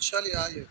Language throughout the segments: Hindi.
चलिए आइए।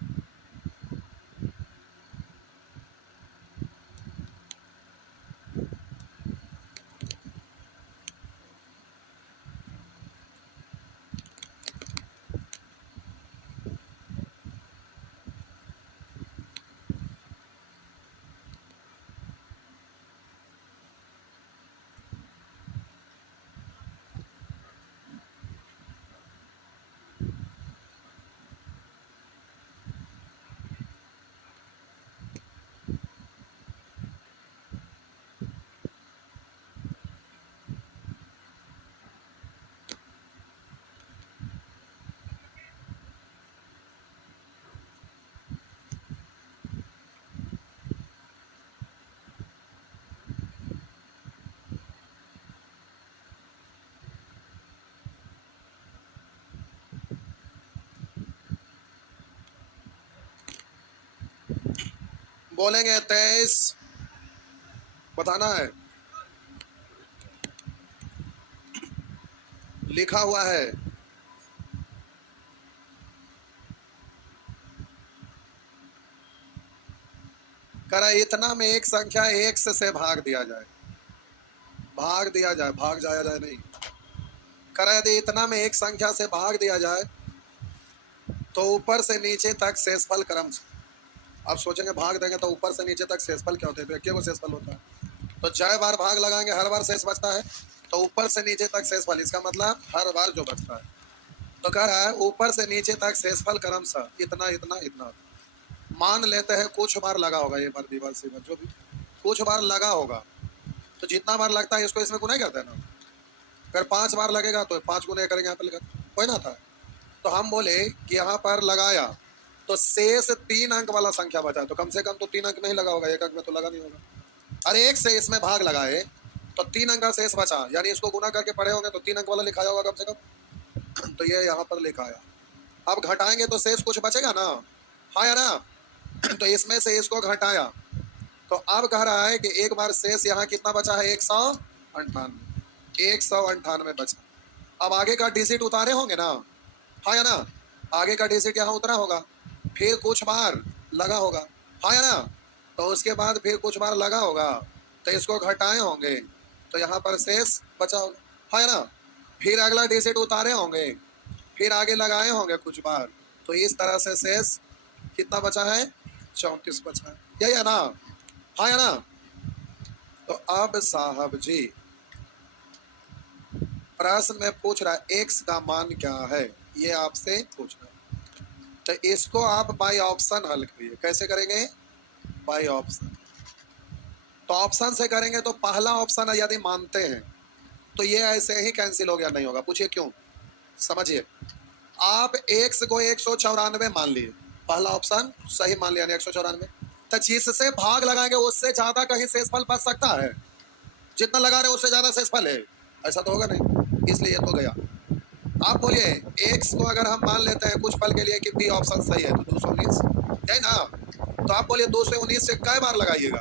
बोलेंगे 23, बताना है। लिखा हुआ है। करा इतना में एक संख्या एक से भाग दिया जाए। भाग दिया जाए, भाग जाया जाए नहीं। करा यदि इतना में एक संख्या से भाग दिया जाए तो ऊपर से नीचे तक शेषफल क्रम से। आप सोचेंगे भाग देंगे तो ऊपर से नीचे तक शेषफल क्या होते हैं? तो एक को शेषफल होता है। तो जय बार भाग लगाएंगे हर बार शेष बचता है, तो ऊपर से नीचे तक शेषफल, इसका मतलब हर बार जो बचता है। तो कह रहा है ऊपर से नीचे तक शेषफल क्रम सा इतना इतना इतना। मान लेते हैं कुछ बार लगा होगा, ये बार दीवार से जो भी कुछ बार लगा होगा, तो जितना बार लगता है इसको इसमें गुना ही करते हैं ना। अगर 5 बार लगेगा तो 5 गुना करेंगे, यहाँ पे लगा कोई ना था। तो हम बोले कि यहाँ पर लगाया तो शेष 3 अंक वाला संख्या बचा, तो कम से कम तो 3 अंक में ही लगा होगा, 1 अंक में तो लगा नहीं होगा। अरे एक से इसमें भाग लगाए तो 3 अंक का शेष बचा, यानी इसको गुना करके पढ़े होंगे तो 3 अंक वाला लिखाया होगा कम से कम। तो ये यहाँ पर लिखा आया। अब घटाएंगे तो शेष कुछ बचेगा ना, हाँ या ना। तो इसमें से इसको घटाया तो अब कह रहा है कि एक बार शेष यहाँ कितना बचा है? 198। 198 बचा। अब आगे का डिजिट उतारे होंगे ना, हाँ या ना। आगे का डिजिट यहाँ उतरा होगा, फिर कुछ बार लगा होगा, हाँ या ना। तो उसके बाद फिर कुछ बार लगा होगा, तो इसको घटाए होंगे तो यहाँ पर शेष बचा होगा, हाँ या ना। फिर अगला डिजिट उतारे होंगे, फिर आगे लगाए होंगे कुछ बार, तो इस तरह से शेष कितना बचा है? 34 बचा है, यही है ना, हाँ या ना। तो अब साहब जी प्रश्न में पूछ रहा है x का मान क्या है, ये आपसे पूछ रहा है। तो इसको आप बाय ऑप्शन हल करिए। कैसे करेंगे? By option. तो ऑप्शन से करेंगे तो पहला ऑप्शन यदि मानते हैं तो ये ऐसे ही कैंसिल हो गया, नहीं होगा। पूछिए क्यों, समझिए। आप x को 194 मान लिए, पहला ऑप्शन सही मान लिया, 194। तो जिससे भाग लगाएंगे उससे ज्यादा कहीं शेषफल बच सकता है? जितना लगा रहे उससे ज्यादा शेषफल है, ऐसा तो होगा नहीं, इसलिए ये तो गया। आप बोलिए x को अगर हम मान लेते हैं कुछ पल के लिए कि बी ऑप्शन सही है, तो 219 है ना। तो आप बोलिए 219 से कई बार लगाइएगा?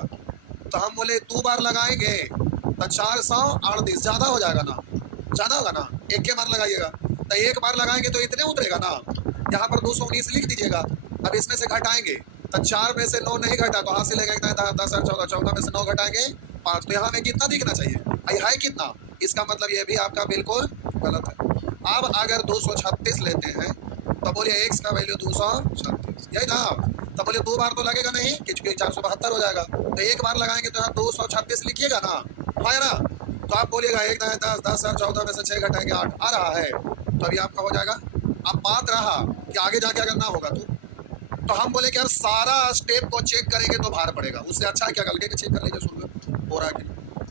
तो हम बोले 2 बार लगाएंगे तो 438, ज्यादा हो जाएगा ना, ज्यादा होगा ना। एक के बार लगाइएगा तो एक बार लगाएंगे तो इतने उतरेगा ना। यहाँ पर 219 लिख दीजिएगा। अब इसमें से घटाएंगे तो 4 में से 9 नहीं घटा तो हाथ से लगेगा 10 और 14, 14 में से 9 घटाएंगे 5, तो यहाँ हमें कितना दिखना चाहिए? है कितना? इसका मतलब ये भी आपका बिल्कुल गलत है। अब अगर 236 लेते हैं तो बोलिए x का वैल्यू 236, यही ना। तो बोलिए 2 बार तो लगेगा नहीं, क्योंकि 472 हो जाएगा। तो एक बार लगाएंगे तो यहाँ 236 लिखिएगा ना, है ना। तो आप बोलिएगा 1 9 10, 10 और 14 में से 6 घटाएंगे 8 आ रहा है, तो अभी आपका हो जाएगा। अब बात रहा कि आगे जाके अगर ना होगा तो हम बोले कि यार सारा स्टेप को चेक करेंगे तो भार पड़ेगा, उससे अच्छा है क्या गलती के चेक कर लीजिए शुरू हो रहा है कि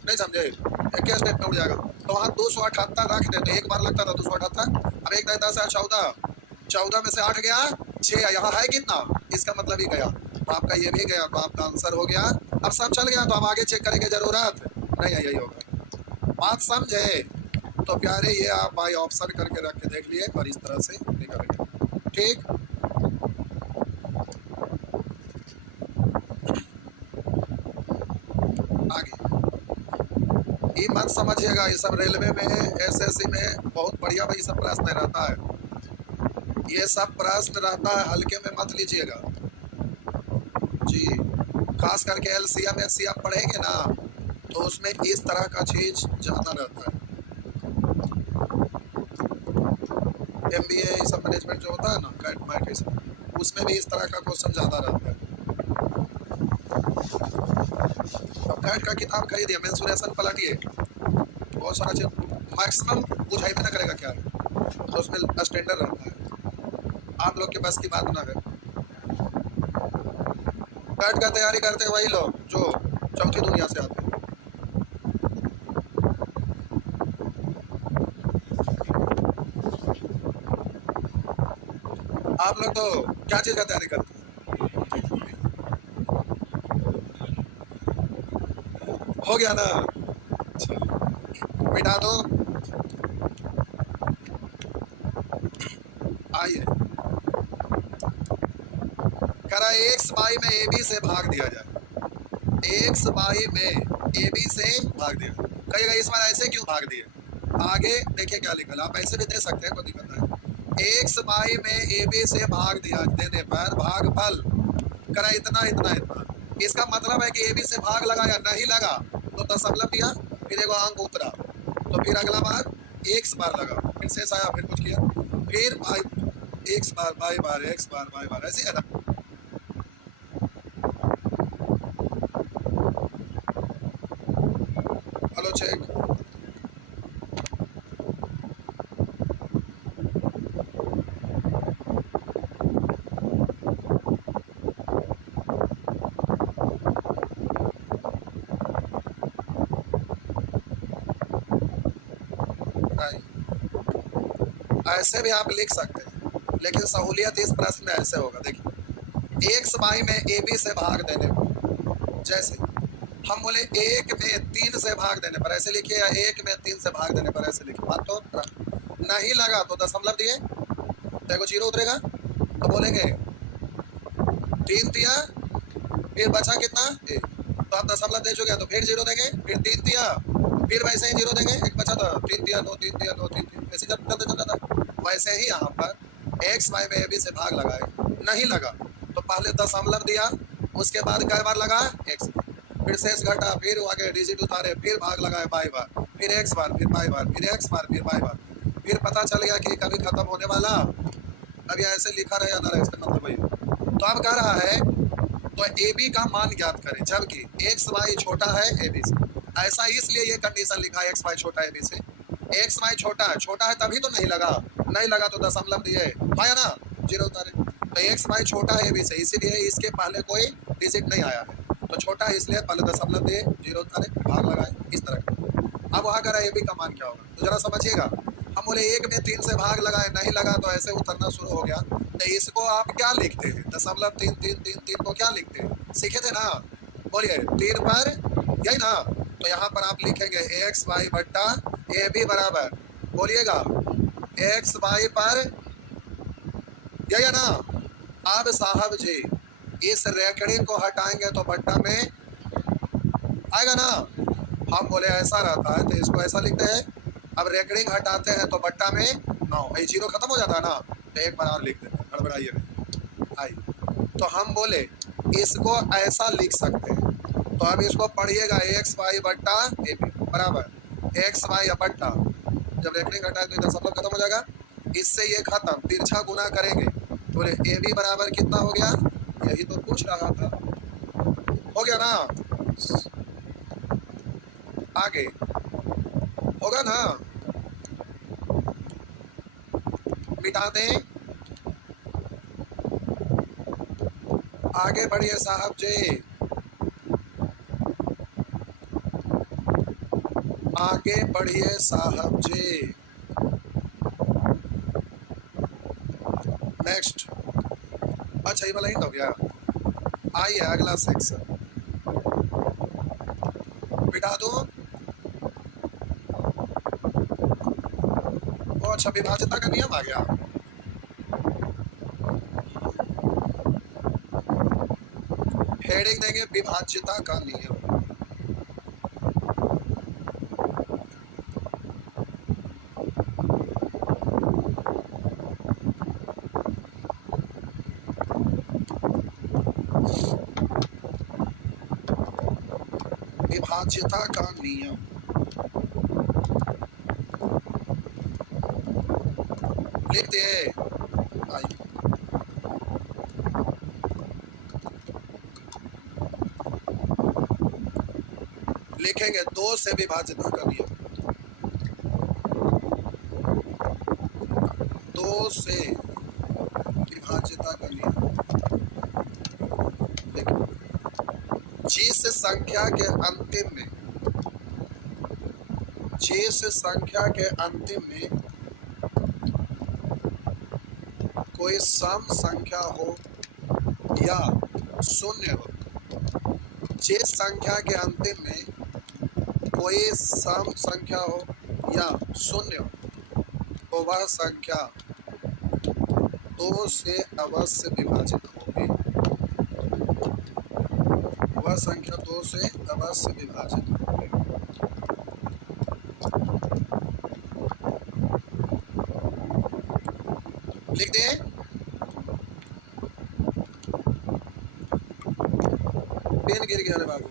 नहीं, समझे। एक ही स्टेप में उड़ जाएगा। तो वहाँ 278 रख दे तो एक बार लगता था 278। अब 1 9 10 14, 14 में से 8 गया 6, यहाँ है कितना? इसका मतलब ही गया, तो आपका ये भी गया, तो आपका आंसर हो गया। अब सब चल गया तो अब आगे चेक करने की जरूरत नहीं है, यही होगा। बात समझे? तो प्यारे ये आप बाई ऑप्शन करके रख के देख लिए और इस तरह से निकलेगा, ठीक। आगे ये मत समझिएगा, ये सब रेलवे में एसएससी में बहुत बढ़िया भाई सब प्रश्न रहता है। ये सब प्रश्न रहता है, हल्के में मत लीजिएगा जी। खास करके एलसीएम एचसीएफ पढ़ेंगे ना तो उसमें इस तरह का चीज ज्यादा रहता है। एमबीए सब मैनेजमेंट जो होता है ना, कैट मैट, उसमें भी इस तरह का क्वेश्चन ज्यादा रहता है। अब कैट का किताब खरीदिए, मेंसुरेशन पलटिए, बहुत सारा चीज मैक्सिमम बुझाई में ना करेगा क्या है, तो उसमें स्टैंडर्ड रहता है। आप लोग के बस की बात ना है। कैट का तैयारी करते हैं वही लोग जो चौथी दुनिया से आते हैं। आप लोग तो क्या चीज का तैयारी करते हैं? हो गया ना, मिटा दो। आइए, करा एक्स वाई में ए बी से भाग दिया जाए। एक्स वाई में ए बी से भाग दिया, कहिएगा इस बार ऐसे क्यों भाग दिए? आगे देखिए क्या लिखा है, आप ऐसे भी दे सकते हैं, कोई दिक्कत नहीं। एक्स वाई में ए बी से भाग दिया देने पर भागफल करा इतना इतना इतना। इसका मतलब है कि ए बी से भाग लगा या नहीं लगा तो दशमलव दिया, फिर एगो अंक उतरा, तो फिर अगला बार एक्स बार लगा, फिर शेष आया, फिर कुछ किया, फिर Y X bar Y bar X bar Y bar, ऐसे है ना। Hello check. ऐसे भी आप लिख सकते हैं, लेकिन सहूलियत इस प्रश्न में ऐसे होगा। देखिए एक्स वाई में ए बी से भाग देने पर, जैसे हम बोले एक में तीन से भाग देने पर ऐसे लिखिए, या एक में तीन से भाग देने पर ऐसे लिखिए, बात तो नहीं लगा तो दशमलव दिए, देखो जीरो उतरेगा, तो बोलेंगे तीन दिया, फिर बचा कितना एक, तो आप दशमलव दे चुके हैं तो फिर जीरो देंगे, फिर तीन दिया, फिर वैसे ही जीरो देंगे, एक बचा था, तीन दिया दो, तीन दिया दो, तीन तीन, ऐसे जब चलते चलता था। वैसे ही यहाँ पर एक्स वाई में ए बी से भाग लगाए, नहीं लगा तो पहले दशमलव दिया, उसके बाद कई बार लगा एक्स, फिर शेष घटा, फिर आगे डिजिट उतारे, फिर भाग लगाए बाई बार, फिर एक्स बार, फिर बाई बार, फिर एक्स बार, फिर बाई बार, फिर पता चल गया कि कभी खत्म होने वाला, अब ये ऐसे लिखा रहे या ना रहे, इसका मतलब वही है। तो अब कह रहा है तो ए बी का मान ज्ञात करें, जबकि एक्स वाई छोटा है ए बी से। ऐसा इसलिए ये कंडीशन लिखा है एक्स वाई छोटा है ए बी से, एक्स वाई छोटा है तभी तो नहीं लगा, नहीं लगा तो दशमलव दिए, आया ना, जीरो उतारे। तो एक्स वाई छोटा है ए बी से, इसीलिए इसके पहले कोई डिजिट नहीं आया है, तो छोटा है इसलिए पहले दशमलव दिए, जीरो उतारे, भाग लगाए, इस तरह का। अब वहाँ कह रहा है ए बी का मान क्या होगा, तो जरा समझिएगा। हम बोले एक में तीन से भाग लगाए, नहीं लगा तो ऐसे उतरना शुरू हो गया, तो इसको आप क्या लिखते हैं? दशमलव तीन तीन तीन तीन को क्या लिखते हैं? सीखे थे ना, बोलिए तीन पर, यही ना। तो यहाँ पर आप लिखेंगे एक्स वाई बट्टा ए बी बराबर, बोलिएगा एक्स वाई पर, यही है ना। अब साहब जी इस रेकड़िंग को हटाएंगे तो बट्टा में आएगा ना। हम बोले ऐसा रहता है तो इसको ऐसा लिखते हैं, अब रेकड़िंग हटाते हैं तो बट्टा में नौ, ये जीरो खत्म हो जाता है ना, तो एक बार और लिख देते हैं, गड़बड़ाइए नहीं। आई तो हम बोले इसको ऐसा लिख सकते हैं, तो अब इसको पढ़िएगा एक्स वाई बट्टा ए बी बराबर एक्स वाई बट्टा, जब रेकड़िंग हटाए तो इधर सब लोग खत्म हो जाएगा, इससे ये खत्म, तिरछा गुना करेंगे, बोले ए बी बराबर कितना हो गया, यही तो पूछ रहा था, हो गया ना। आगे होगा ना, मिटा दें, आगे बढ़िए साहब जी, आगे बढ़िए साहब जी। नेक्स्ट, अच्छा ये वाला हिंट हो गया। आइए अगला सेक्शन, मिटा दो। वो अच्छा विभाज्यता का नियम आ गया। हेडिंग देंगे विभाज्यता का नियम। विभाज्यता का नियम। लिख दिए? आइए, लिखेंगे 2 से विभाज्यता का नियम। 2 से विभाज्यता का नियम। देखिए, जिस संख्या के अंतिम में, जिस संख्या के अंतिम में कोई सम संख्या हो या शून्य हो, जिस संख्या के अंतिम में कोई सम संख्या हो या शून्य हो, तो वह संख्या 2 से अवश्य विभाजित होगी। वह संख्या 2 से अवश्य विभाजित होगी। लिख दें? पेन गिर गया रे बाबू।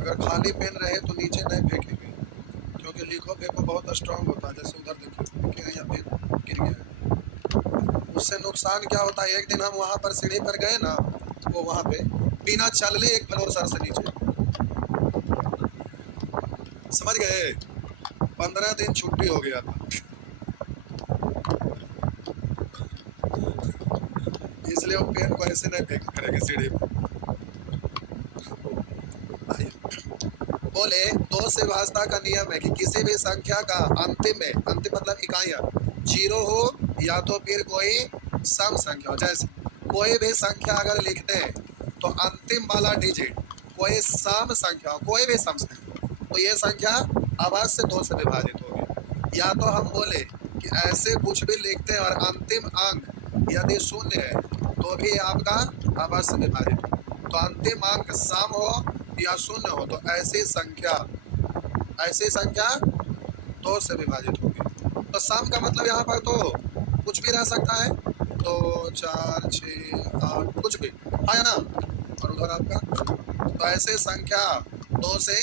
अगर खाली पेन रहे तो नीचे नहीं फेंकेंगे, क्योंकि लिखो फेंको बहुत स्ट्रांग होता है। जैसे उधर देखिए, यहाँ पेन गिर गया है। उससे नुकसान क्या होता है, एक दिन हम वहाँ पर सीढ़ी पर गए ना, वो वहाँ पे बिना चलने 1 फ्लोर सर से नीचे, समझ गए? 15 दिन छुट्टी हो गया था, इसलिए वो पेन को ऐसे नहीं फेंक करेंगे सीढ़ी पर। बोले 2 से विभाज्यता का नियम है कि किसी भी संख्या का अंतिम में, अंतिम मतलब इकाइयां 0 हो या तो फिर कोई सम संख्या हो। जैसे कोई भी संख्या अगर लिखते हैं तो अंतिम वाला डिजिट कोई सम संख्या हो, कोई भी सम संख्या, तो ये संख्या अवश्य 2 से विभाजित होगी। या तो हम बोले कि ऐसे कुछ भी लिखते हैं और अंतिम अंक यदि शून्य है तो भी आपका अवश्य विभाजित हो। तो अंतिम अंक सम हो या शून्य हो तो ऐसी संख्या 2 से विभाजित होगी। तो सम का मतलब यहाँ पर तो कुछ भी रह सकता है, 2, 4, 6, 8, कुछ भी, है ना? और उधर आपका, तो ऐसे संख्या 2 से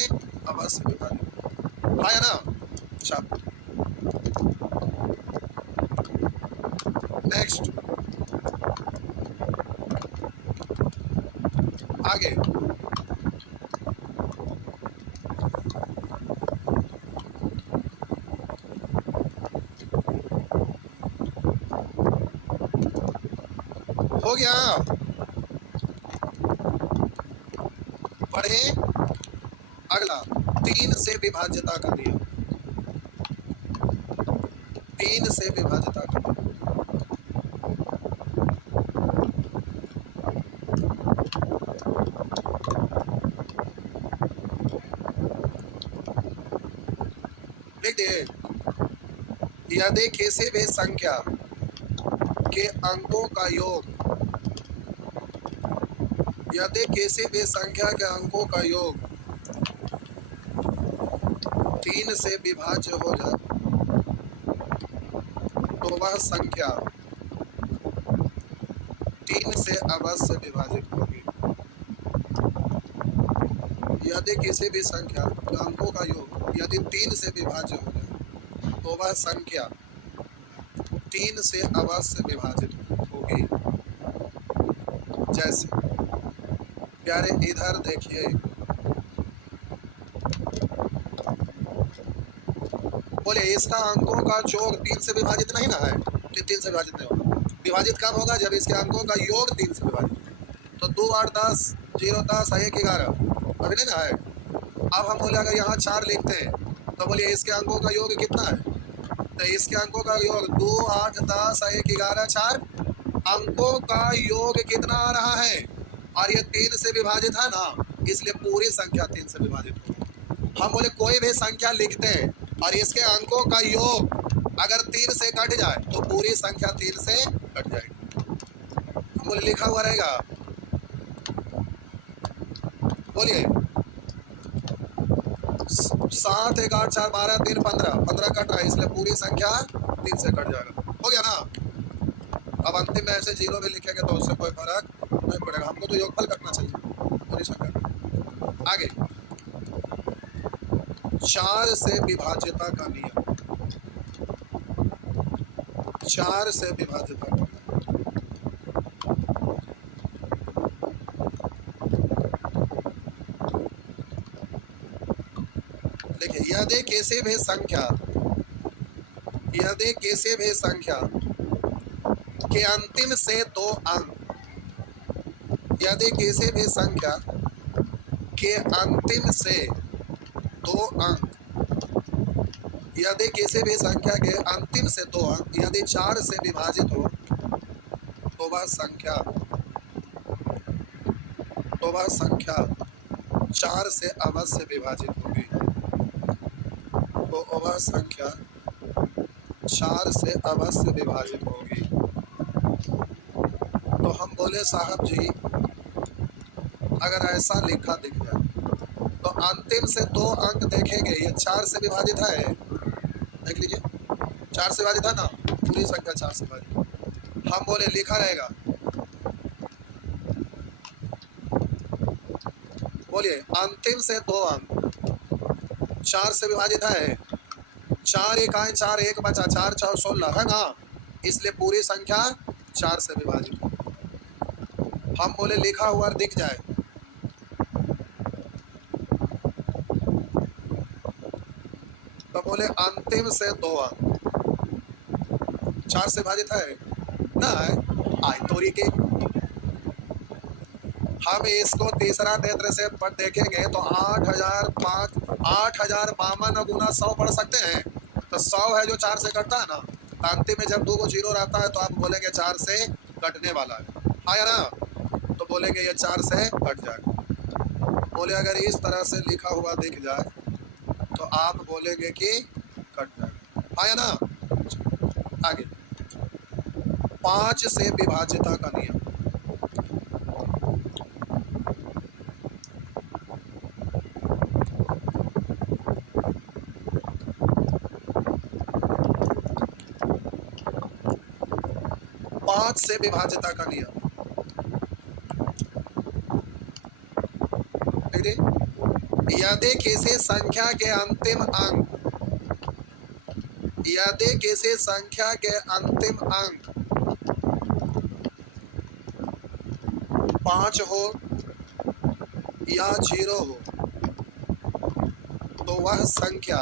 अवश्य विभाजित, है ना? अच्छा, नेक्स्ट, आगे। हो गया? पढ़े अगला, 3 से विभाज्यता का नियम। 3 से विभाज्यता का नियम। लिख दिए? यदि किसी भी संख्या के अंकों का योग, यदि किसी भी संख्या के अंकों का योग 3 से विभाज्य हो जाए तो वह संख्या 3 से अवश्य विभाजित होगी। यदि किसी भी संख्या के अंकों का योग यदि 3 से विभाज्य हो जाए तो वह संख्या 3 से अवश्य विभाजित होगी। जैसे प्यारे इधर देखिए, बोले इसका अंकों का योग 3 से विभाजित नहीं ना है, तो 3 से विभाजित नहीं होगा। विभाजित कब होगा? जब इसके अंकों का योग 3 से विभाजित। तो 2, 8, 10, 0, 10, 1, 11, अभी नहीं ना है। अब हम बोले अगर यहाँ 4 लिखते हैं तो बोलिए इसके अंकों का योग कितना है? तो इसके अंकों का योग 2, 8, 10, 1, 11, 4, अंकों का योग कितना आ रहा है? और ये 3 से विभाजित है ना, इसलिए पूरी संख्या 3 से विभाजित होगी। हम बोले कोई भी संख्या लिखते हैं और इसके अंकों का योग अगर 3 से कट जाए तो पूरी संख्या 3 से कट जाएगी। हम बोले लिखा हुआ रहेगा, बोलिए 7, 1, 8, 4, 12, 3, 15, 15 कट रहा है, इसलिए पूरी संख्या 3 से कट जाएगा। हो गया ना? अब अंतिम में ऐसे 0 भी लिखेंगे तो उससे कोई फर्क नहीं पड़ेगा, हमको तो योगफल करना चाहिए पूरी संख्या। आगे 4 से विभाज्यता का नियम, 4 से विभाज्यता का देखिए, यदि किसी भी संख्या, यदि किसी भी संख्या के अंतिम से 2 अंक, यदि किसी भी संख्या के अंतिम से 2 अंक, यदि किसी भी संख्या के अंतिम से 2 अंक यदि 4 से विभाजित हो तो वह संख्या, तो वह संख्या 4 से अवश्य विभाजित होगी, तो वह संख्या 4 से अवश्य विभाजित होगी। तो हम बोले साहब जी अगर ऐसा लिखा दिख जाए तो अंतिम से 2 अंक देखेंगे, ये 4 से विभाजित है, देख लीजिए 4 से विभाजित है ना, पूरी संख्या 4 से विभाजित। हम बोले लिखा रहेगा, बोलिए अंतिम से 2 अंक 4 से विभाजित है, 4 इकाई 4, 1 बचा, 4 4 16 है ना, इसलिए पूरी संख्या 4 से विभाजित। हम बोले लिखा हुआ दिख जाए, तो बोले अंतिम से 2 अंक 4 से विभाजित है ना, है आई तोरी के। हम इसको तीसरा नेत्र से पढ़ देखेंगे तो 8052 गुना 100 पढ़ सकते हैं, तो 100 है जो 4 से कटता है ना, तो अंतिम में जब 2 को 0 रहता है तो आप बोलेंगे 4 से कटने वाला है या ना, तो बोलेंगे ये 4 से कट जाएगा। बोले अगर इस तरह से लिखा हुआ दिख जाए तो आप बोलेंगे कि कट जाएगा, या ना। आगे 5 से विभाज्यता का नियम, 5 से विभाज्यता का नियम, यदि किसी संख्या के अंतिम अंक, यदि किसी संख्या के अंतिम अंक 5 हो या 0 हो तो वह संख्या,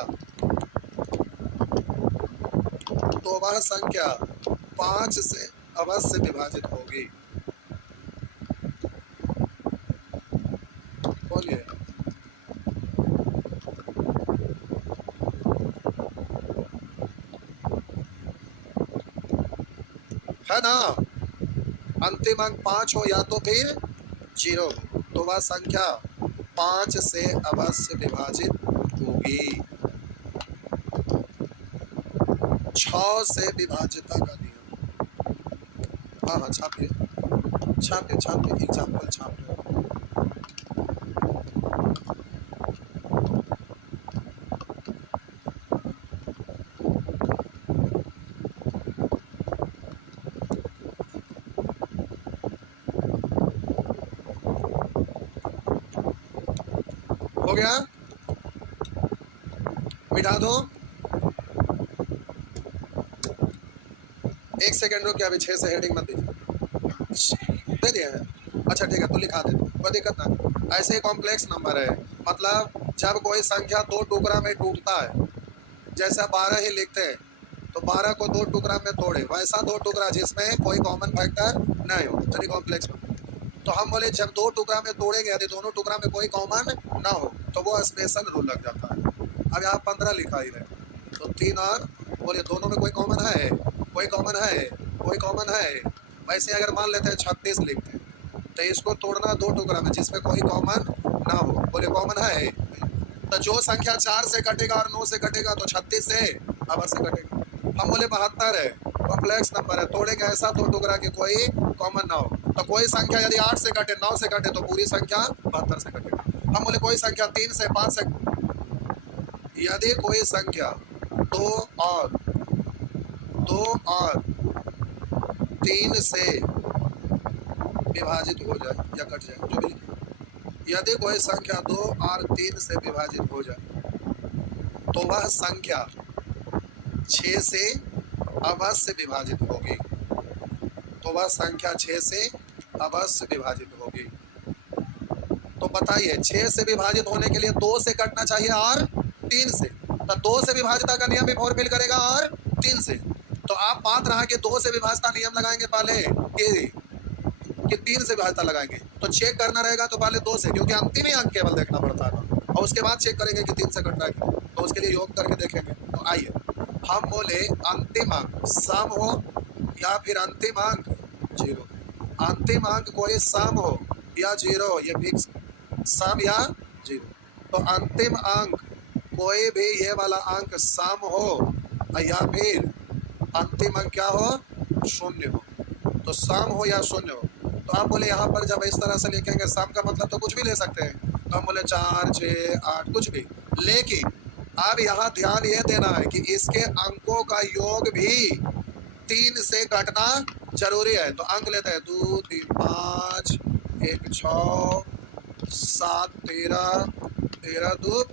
तो वह संख्या 5 से अवश्य विभाजित होगी। बोलिए है ना, अंतिम अंक 5 हो या तो फिर 0 हो तो वह संख्या 5 से अवश्य विभाजित होगी। 6 से विभाज्यता का नियम, हाँ हाँ छापिए छापिए छापिए, एग्जाम्पल छापिए। हो गया, मिटा दो, 1 सेकंड रुक, अभी 6 से हेडिंग मत दीजिए, दे दिया है, अच्छा ठीक है तो लिखा दे, कोई दिक्कत ना। ऐसे कॉम्प्लेक्स नंबर है, मतलब जब कोई संख्या 2 टुकड़ा में टूटता है, जैसा 12 ही लिखते हैं तो 12 को 2 टुकड़ा में तोड़े, वैसा 2 टुकड़ा जिसमें कोई कॉमन फैक्टर नहीं हो, यानी कॉम्प्लेक्स नंबर। तो हम बोले जब 2 टुकड़ा में तोड़ेंगे यदि दोनों टुकड़ा में कोई कॉमन ना हो तो वो स्पेशल रूल लग जाता है। अब यहाँ 15 लिखा ही रहे तो 3 और बोलिए दोनों में कोई कॉमन है, कोई कॉमन है, कोई कॉमन है। वैसे अगर मान लेते हैं 36 लिखते हैं तो इसको तोड़ना 2 टुकड़ा में जिसमें कोई कॉमन ना हो, बोले कॉमन है, तो जो संख्या 4 से कटेगा और 9 से कटेगा तो 36 से अवश्य कटेगा। हम बोले 72 है, कॉम्प्लेक्स नंबर है, तोड़ेंगे ऐसा 2 टुकड़ा कि कोई कॉमन ना हो, तो कोई संख्या यदि 8 से कटे 9 से कटे तो पूरी संख्या 72 से कटेगी। हम बोले कोई संख्या 3 से 5 से, यदि कोई संख्या 2 और 3 से विभाजित हो जाए या कट जाए, जो भी लिखे। यदि कोई संख्या 2 और 3 से विभाजित हो जाए तो वह संख्या 6 से अवश्य विभाजित होगी। तो वह संख्या 6 से अवश्य विभाजित होगी। तो बताइए 6 से विभाजित होने के लिए 2 से कटना चाहिए और 3 से। तो 2 से विभाजिता का नियम भी फुलफिल करेगा और 3 से। तो आप बात रहा कि 2 से विभाजिता नियम लगाएंगे पहले कि 3 से विभाजिता लगाएंगे। तो चेक करना रहेगा तो पहले 2 से, क्योंकि अंतिम ही अंक केवल देखना पड़ता है ना, और उसके बाद चेक करेंगे कि 3 से कट रहा है। तो उसके लिए योग करके देखेंगे। तो आइए हम बोले अंतिम अंक सम हो या फिर अंतिम अंक जीरो। अंतिम अंक कोई सम हो या जीरो हो, ये फिक्स सम या जीरो। तो अंतिम अंक कोई भी ये वाला अंक सम हो या फिर अंतिम अंक क्या हो, शून्य हो। तो सम हो या शून्य हो। तो आप बोले यहाँ पर जब इस तरह से लिखेंगे सम का मतलब तो कुछ भी ले सकते हैं। तो हम बोले 4 6 8 कुछ भी, लेकिन अब यहाँ ध्यान ये देना है कि इसके अंकों का योग भी 3 से घटना जरूरी है। तो अंक लेते हैं 2 3 5 1 6 7 13 13 2,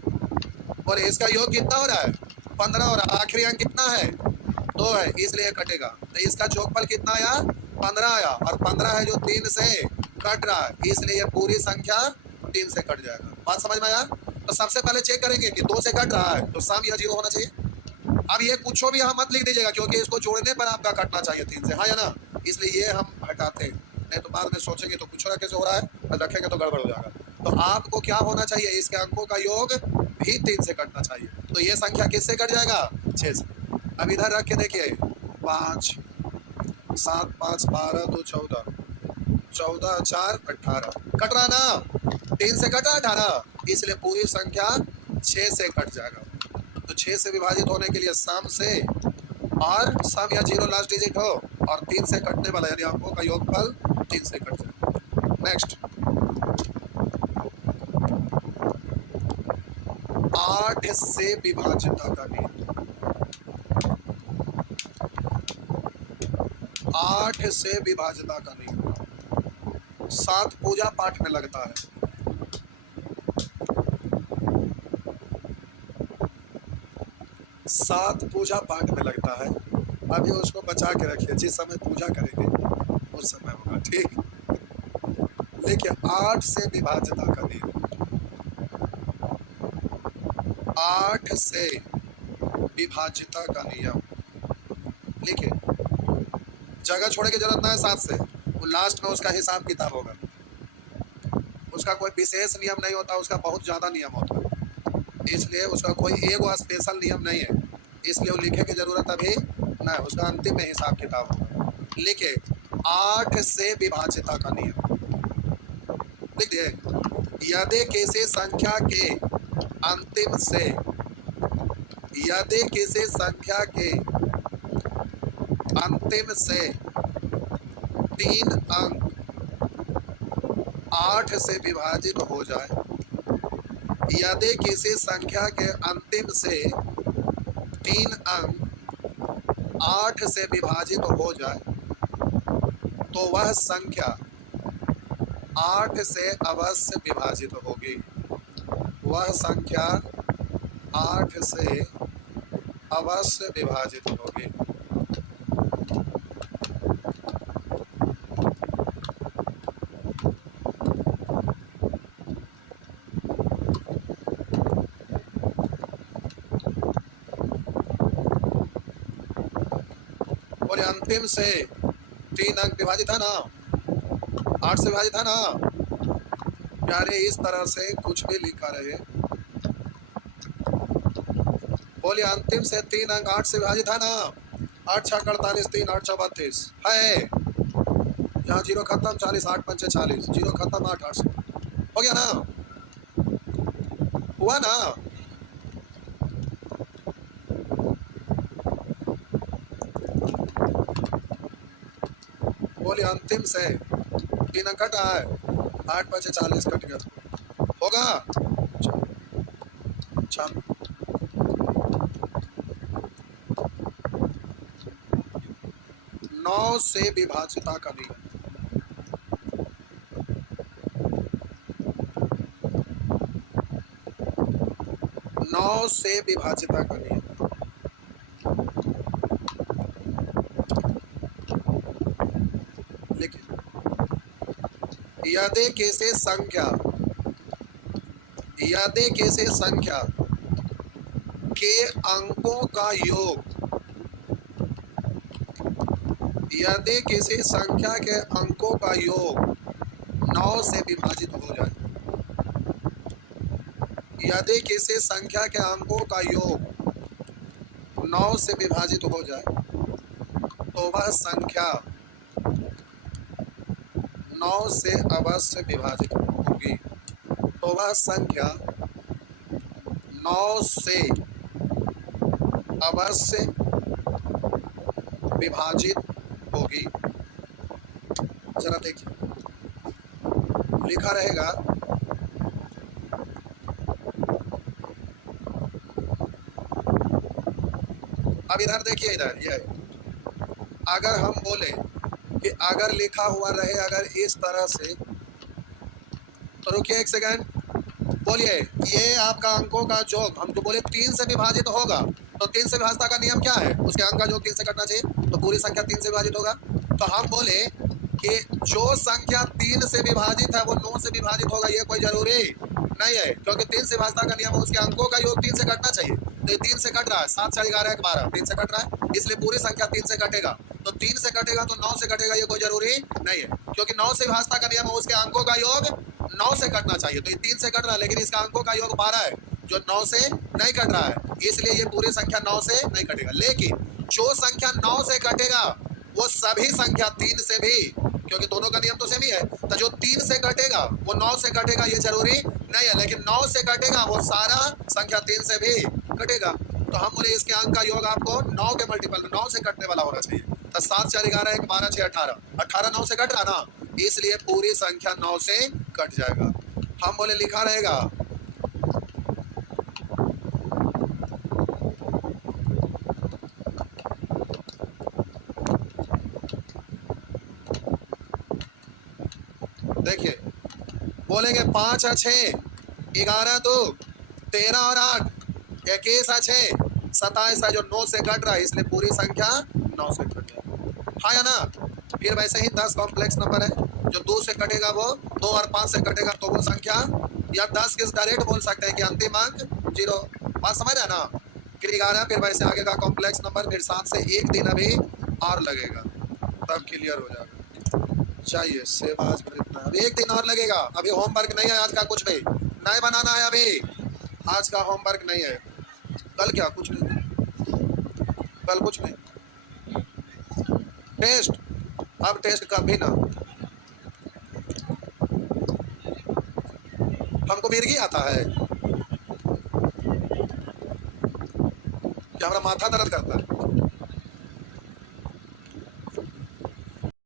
और इसका योग कितना हो रहा है 15, और आखिरी अंक कितना है 2 है, इसलिए कटेगा। तो इसका जोगफल कितना आया 15 आया, और 15 है जो 3 से कट रहा है, इसलिए ये पूरी संख्या 3 से कट जाएगा। बात समझ में आया। तो सबसे पहले चेक करेंगे कि 2 से कट रहा है तो सम या जीरो होना चाहिए। अब ये कुछ भी यहाँ मत लिख दीजिएगा, क्योंकि इसको जोड़ने पर आपका कटना चाहिए 3 से, हाँ या ना, इसलिए ये हम हटाते हैं। नहीं तो बाद में सोचेंगे तो कुछ कैसे हो रहा है, रखेंगे तो गड़बड़ हो जाएगा। तो आपको क्या होना चाहिए, इसके अंकों का योग भी 3 से कटना चाहिए। तो ये संख्या किससे कट जाएगा 6 से। अब इधर रख के देखिए 5 7 5 12 2 14 14 4 18 कट रहा ना, 3 से कटा 18, इसलिए पूरी संख्या 6 से कट जाएगा। तो 6 से विभाजित होने के लिए सम से, और सम या जीरो लास्ट डिजिट हो, और 3 से कटने वाला यानी अंकों का योगफल 3 से कट जाएगा। नेक्स्ट 8 से विभाजिता का नियम। 8 से विभाजिता का नियम 7 पूजा पाठ में लगता है। 7 पूजा पाठ में लगता है। अभी उसको बचा के रखिए, जिस समय पूजा करेंगे उस समय होगा, ठीक। देखिए 8 से विभाजिता का नियम, 8 से विभाजिता का नियम लिखिए। जगह छोड़ने की जरूरत ना है 7 से, वो लास्ट में उसका हिसाब किताब होगा। उसका कोई विशेष नियम नहीं होता, उसका बहुत ज़्यादा नियम होता है, इसलिए उसका कोई एक स्पेशल नियम नहीं है, इसलिए वो लिखे की जरूरत अभी ना है, उसका अंतिम में हिसाब किताब होगा। लिखिए 8 से विभाजिता का नियम लिख दिए। यदि किसी संख्या के अंतिम से, यदि किसी संख्या के अंतिम से 3 अंक 8 से विभाजित हो जाए, यदि किसी संख्या के अंतिम से 3 अंक 8 से विभाजित हो जाए तो वह संख्या 8 से अवश्य विभाजित होगी। वह संख्या 8 से अवश्य विभाजित होगी। और अंतिम से 3 अंक विभाजित है ना, 8 से विभाजित है ना, प्यारे इस तरह से कुछ भी लिखा रहे। बोलिए अंतिम से 3 अंक 8 से विभाजित है ना, 8 6 48 3 8 6 32 है। यहाँ जीरो खत्म, 40 8 5 40, जीरो खत्म 8 8 हो गया ना, हुआ ना। बोलिए अंतिम से 3 अंक कटा है, 8 5 40 कट गया, होगा। अच्छा 9 से विभाजिता का नियम, 9 से विभाजिता का नियम। लेकिन यदि किसी संख्या के अंकों का योग, यदि किसी संख्या के अंकों का योग 9 से विभाजित हो जाए, यदि किसी संख्या के अंकों का योग 9 से विभाजित हो जाए, तो वह संख्या 9 से अवश्य विभाजित होगी। तो वह संख्या 9 से अवश्य विभाजित होगी। जरा देखिए, लिखा रहेगा अब इधर देखिए, इधर ये अगर हम बोले कि अगर लिखा हुआ रहे अगर इस तरह से, तो रुकिए एक सेकंड, बोलिए ये आपका अंकों का योग हम तो बोले 3 से विभाजित होगा, तो 3 से विभाजता का नियम क्या है? उसके अंक का योग 3 से कटना चाहिए, तो पूरी संख्या 3 से विभाजित होगा। तो हम बोले कि जो संख्या 3 से विभाजित है वो 9 से विभाजित होगा, ये कोई जरूरी नहीं है, क्योंकि 3 से विभाजता का नियम है, उसके अंकों का योग 3 से कटना चाहिए। तो ये 3 से कट रहा है, 7 4 11 12 3 से कट रहा है, इसलिए पूरी संख्या 3 से कटेगा। तो 3 से कटेगा तो 9 से कटेगा, ये कोई जरूरी नहीं है, क्योंकि 9 से विभाजता का नियम है, उसके अंकों का योग 9 से कटना चाहिए। तो ये 3 से कट रहा है, लेकिन इसका अंकों का योग 12 है जो 9 से नहीं कट रहा है, इसलिए ये पूरी संख्या 9 से नहीं कटेगा। लेकिन जो संख्या 9 से कटेगा वो सभी संख्या 3 से भी, क्योंकि दोनों का नियम तो सेम ही है, तो जो 3 से कटेगा वो 9 से कटेगा, ये जरूरी नहीं है, लेकिन 9 से कटेगा वो सारा संख्या 3 से भी कटेगा। तो हम बोले इसके अंक का योग आपको 9 के मल्टीपल 9 से कटने वाला होना चाहिए। तो 7 4 11 1 12 6 18 18 9 से कट रहा ना, इसलिए पूरी संख्या 9 से कट जाएगा। हम बोले लिखा रहेगा देखिए, बोलेंगे 5 है 6 11 2 13 और 8 21 है 6 27 है, जो 9 से कट रहा है, इसलिए पूरी संख्या 9 से कट जाएगी। हाँ या ना? फिर वैसे ही 10 कॉम्प्लेक्स नंबर है, जो 2 से कटेगा वो 2 और 5 से कटेगा तो वो संख्या, या 10 किस डायरेक्ट बोल सकते हैं कि अंतिम अंक 0, बात समझ रहे हैं ना? फिर 11, फिर वैसे आगे का कॉम्प्लेक्स नंबर, फिर 7 से एक दिन अभी और लगेगा, तब क्लियर हो जाएगा। चाहिए सेव आज पर इतना, अभी एक दिन और लगेगा, अभी होमवर्क नहीं है आज का, कुछ भी नहीं बनाना है अभी, आज का होमवर्क नहीं है। कल क्या? कुछ नहीं, कल कुछ नहीं, टेस्ट, अब टेस्ट कभी ना, हमको मिर्गी आता है क्या? हमारा माथा दर्द करता है।